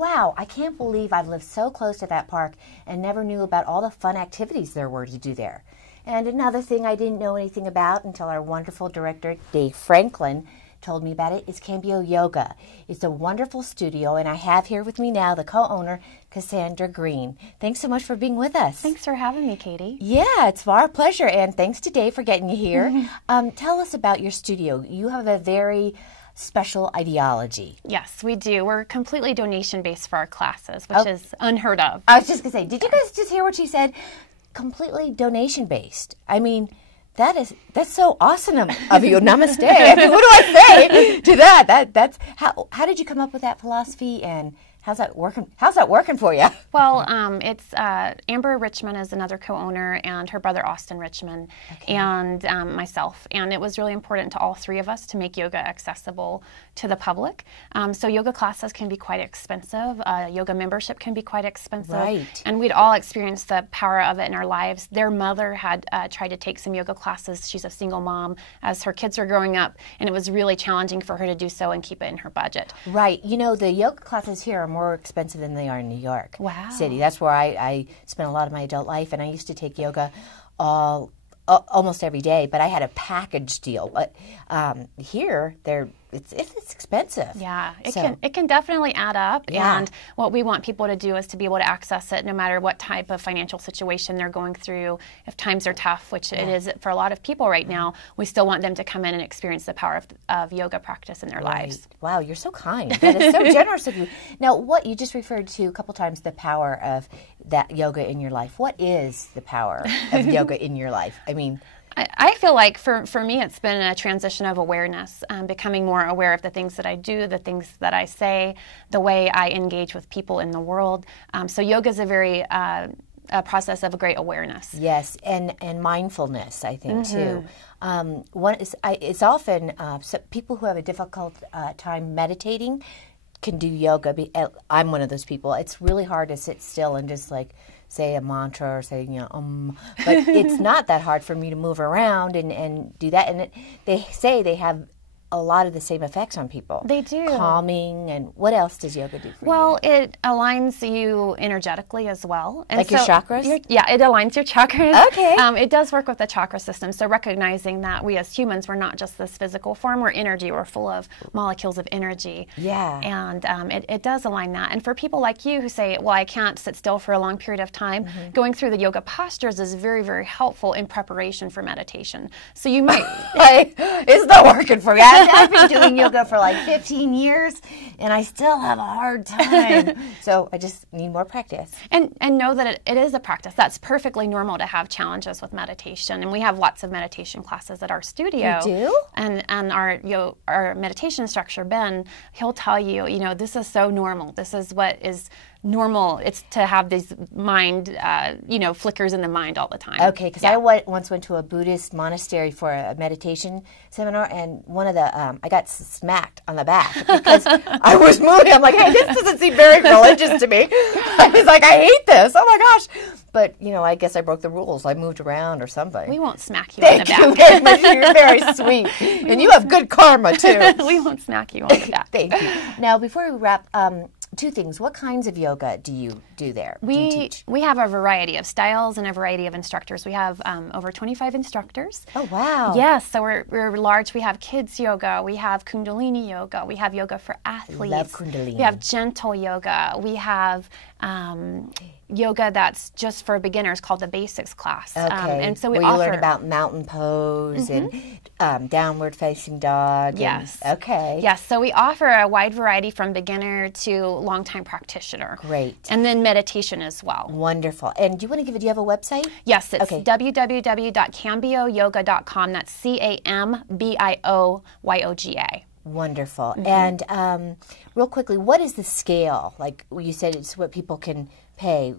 wow, I can't believe I've lived so close to that park and never knew about all the fun activities there were to do there. And another thing I didn't know anything about until our wonderful director, Dave Franklin, told me about it is Cambio Yoga. It's a wonderful studio, and I have here with me now the co-owner, Cassandra Green. Thanks so much for being with us. Thanks for having me, Katie. Yeah, it's our pleasure, and thanks to Dave for getting you here. Tell us about your studio. You have a very special ideology. Yes, we do. We're completely donation-based for our classes, which is unheard of. I was just going to say, did you guys just hear what she said? Completely donation-based. I mean, that's so awesome of you. Namaste. I mean, what do I say to that? That's how did you come up with that philosophy, and how's that working for you? Well, it's Amber Richmond is another co-owner, and her brother Austin Richmond, and myself. And it was really important to all three of us to make yoga accessible to the public. So yoga classes can be quite expensive. Yoga membership can be quite expensive. Right. And we'd all experienced the power of it in our lives. Their mother had tried to take some yoga classes. She's a single mom as her kids were growing up, and it was really challenging for her to do so and keep it in her budget. Right. You know, the yoga classes here are more expensive than they are in New York City. That's where I spent a lot of my adult life, and I used to take yoga almost every day, but I had a package deal. But here, it's expensive. Yeah, it can definitely add up. Yeah. And what we want people to do is to be able to access it no matter what type of financial situation they're going through. If times are tough, which it is for a lot of people right now, we still want them to come in and experience the power of yoga practice in their lives. Wow, you're so kind. That is so generous of you. Now, what you just referred to a couple times, the power of that yoga in your life. What is the power of yoga in your life? I mean, I feel like for me it's been a transition of awareness, becoming more aware of the things that I do, the things that I say, the way I engage with people in the world. So yoga is a process of a great awareness. Yes, and mindfulness, I think, too. It's often people who have a difficult time meditating can do yoga. I'm one of those people. It's really hard to sit still and just like say a mantra or say, but it's not that hard for me to move around and do that. And they say they have a lot of the same effects on people. They do. Calming, and what else does yoga do for you? Well, it aligns you energetically as well. And like your chakras? It aligns your chakras. Okay. It does work with the chakra system, so recognizing that we as humans, we're not just this physical form, we're energy, we're full of molecules of energy. Yeah. And it does align that. And for people like you who say, well, I can't sit still for a long period of time, going through the yoga postures is very, very helpful in preparation for meditation. So you might... It's not working for me. I've been doing yoga for like 15 years, and I still have a hard time. So I just need more practice. And know that it is a practice. That's perfectly normal to have challenges with meditation. And we have lots of meditation classes at our studio. You do? And our meditation instructor, Ben, he'll tell you, this is so normal. This is what is normal. It's to have these mind, flickers in the mind all the time. Okay, because I once went to a Buddhist monastery for a meditation seminar, and one of the, I got smacked on the back because I was moving. I'm like, hey, this doesn't seem very religious to me. I was like, I hate this. Oh my gosh. But, I guess I broke the rules. I moved around or something. We won't smack you on the back. Thank you very much. You're very sweet. And you have good karma, too. We won't smack you on the back. Thank you. Now, before we wrap, two things. What kinds of yoga do you do there? Do you teach? We have a variety of styles and a variety of instructors. We have over 25 instructors. Oh, wow. Yes, so we're large. We have kids yoga. We have Kundalini yoga. We have yoga for athletes. Love Kundalini. We have gentle yoga. We have yoga that's just for beginners called the basics class. Okay. And so where you learn about mountain pose and downward facing dog. Yes. Okay. Yes. So we offer a wide variety from beginner to longtime practitioner. Great. And then meditation as well. Wonderful. And do you want to do you have a website? Yes, it's www.cambioyoga.com. That's CAMBIOYOGA. Wonderful. And real quickly, what is the scale? Like you said, it's what people can pay.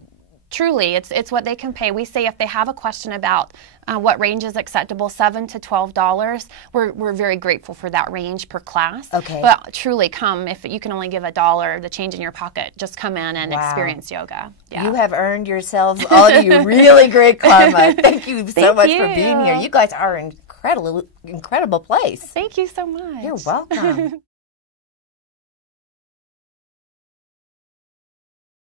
Truly, it's what they can pay. We say if they have a question about what range is acceptable, $7 to $12, we're very grateful for that range per class. Okay. But truly, come if you can only give $1, the change in your pocket. Just come in and experience yoga. Yeah. You have eurned yourselves all of you really great karma. Thank you so much for being here. You guys are an incredible place. Thank you so much. You're welcome.